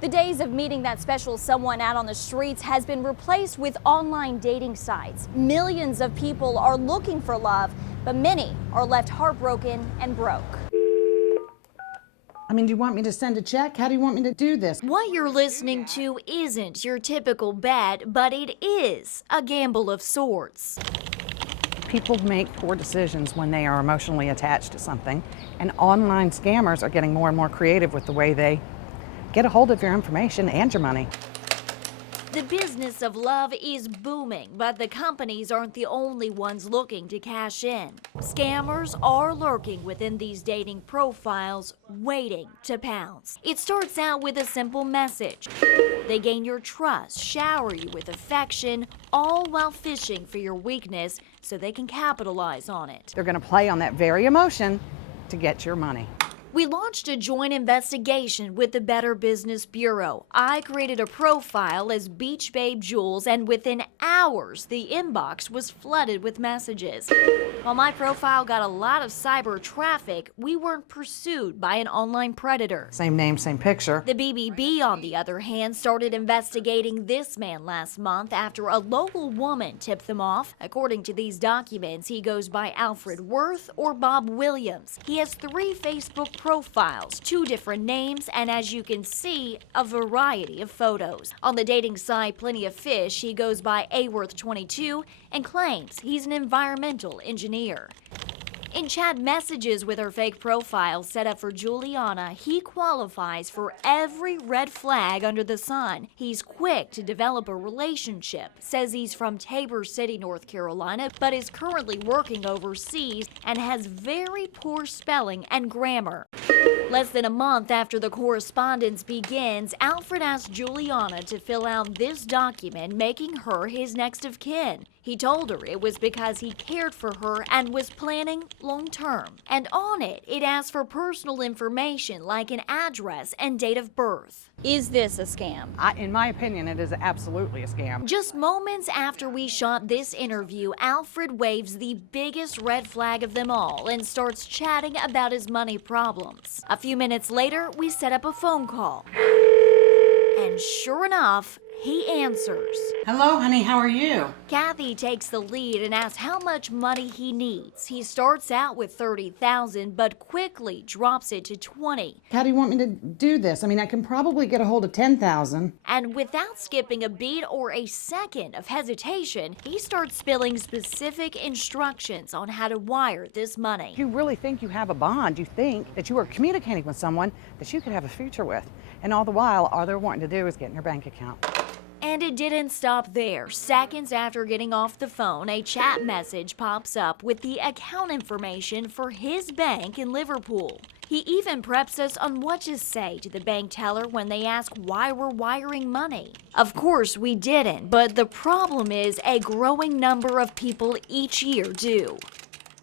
The days of meeting that special someone out on the streets has been replaced with online dating sites. Millions of people are looking for love, but many are left heartbroken and broke. I mean, do you want me to send a check? How do you want me to do this? What you're listening to isn't your typical bet, but it is a gamble of sorts. People make poor decisions when they are emotionally attached to something, and online scammers are getting more and more creative with the way they get a hold of your information and your money. The business of love is booming, but the companies aren't the only ones looking to cash in. Scammers are lurking within these dating profiles, waiting to pounce. It starts out with a simple message. They gain your trust, shower you with affection, all while fishing for your weakness so they can capitalize on it. They're going to play on that very emotion to get your money. We launched a joint investigation with the Better Business Bureau. I created a profile as Beach Babe Jules, and within hours, the inbox was flooded with messages. While my profile got a lot of cyber traffic, we weren't pursued by an online predator. Same name, same picture. The BBB, on the other hand, started investigating this man last month after a local woman tipped them off. According to these documents, he goes by Alfred Worth or Bob Williams. He has 3 Facebook profiles, 2 different names, and as you can see, a variety of photos. On the dating site Plenty of Fish, he goes by Aworth22 and claims he's an environmental engineer. In chat messages with her fake profile set up for Juliana, he qualifies for every red flag under the sun. He's quick to develop a relationship, says he's from Tabor City, North Carolina, but is currently working overseas and has very poor spelling and grammar. Less than a month after the correspondence begins, Alfred asked Juliana to fill out this document, making her his next of kin. He told her it was because he cared for her and was planning long-term. And on it, it asked for personal information like an address and date of birth. Is this a scam? In my opinion, it is absolutely a scam. Just moments after we shot this interview, Alfred waves the biggest red flag of them all and starts chatting about his money problems. A few minutes later, we set up a phone call. And sure enough, he answers. Hello, honey, how are you? Kathy takes the lead and asks how much money he needs. He starts out with $30,000, but quickly drops it to $20,000. How do you want me to do this? I mean, I can probably get a hold of $10,000. And without skipping a beat or a second of hesitation, he starts spilling specific instructions on how to wire this money. You really think you have a bond. You think that you are communicating with someone that you could have a future with. And all the while, all they're wanting to do is get in your bank account. And it didn't stop there. Seconds after getting off the phone, a chat message pops up with the account information for his bank in Liverpool. He even preps us on what to say to the bank teller when they ask why we're wiring money. Of course, we didn't, but the problem is a growing number of people each year do.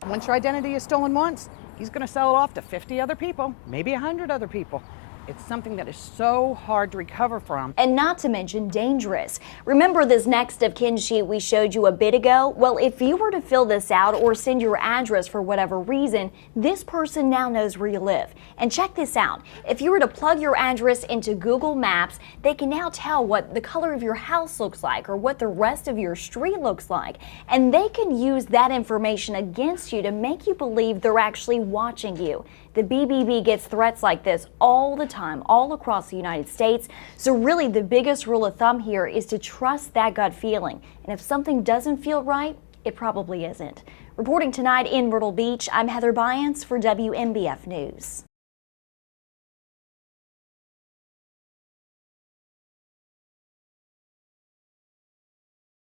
Once your identity is stolen once, he's going to sell it off to 50 other people, maybe 100 other people. It's something that is so hard to recover from. And not to mention dangerous. Remember this next of kin sheet we showed you a bit ago? Well, if you were to fill this out or send your address for whatever reason, this person now knows where you live. And check this out. If you were to plug your address into Google Maps, they can now tell what the color of your house looks like or what the rest of your street looks like. And they can use that information against you to make you believe they're actually watching you. The BBB gets threats like this all the time, all across the United States. So really the biggest rule of thumb here is to trust that gut feeling. And if something doesn't feel right, it probably isn't. Reporting tonight in Myrtle Beach, I'm Heather Biance for WMBF News.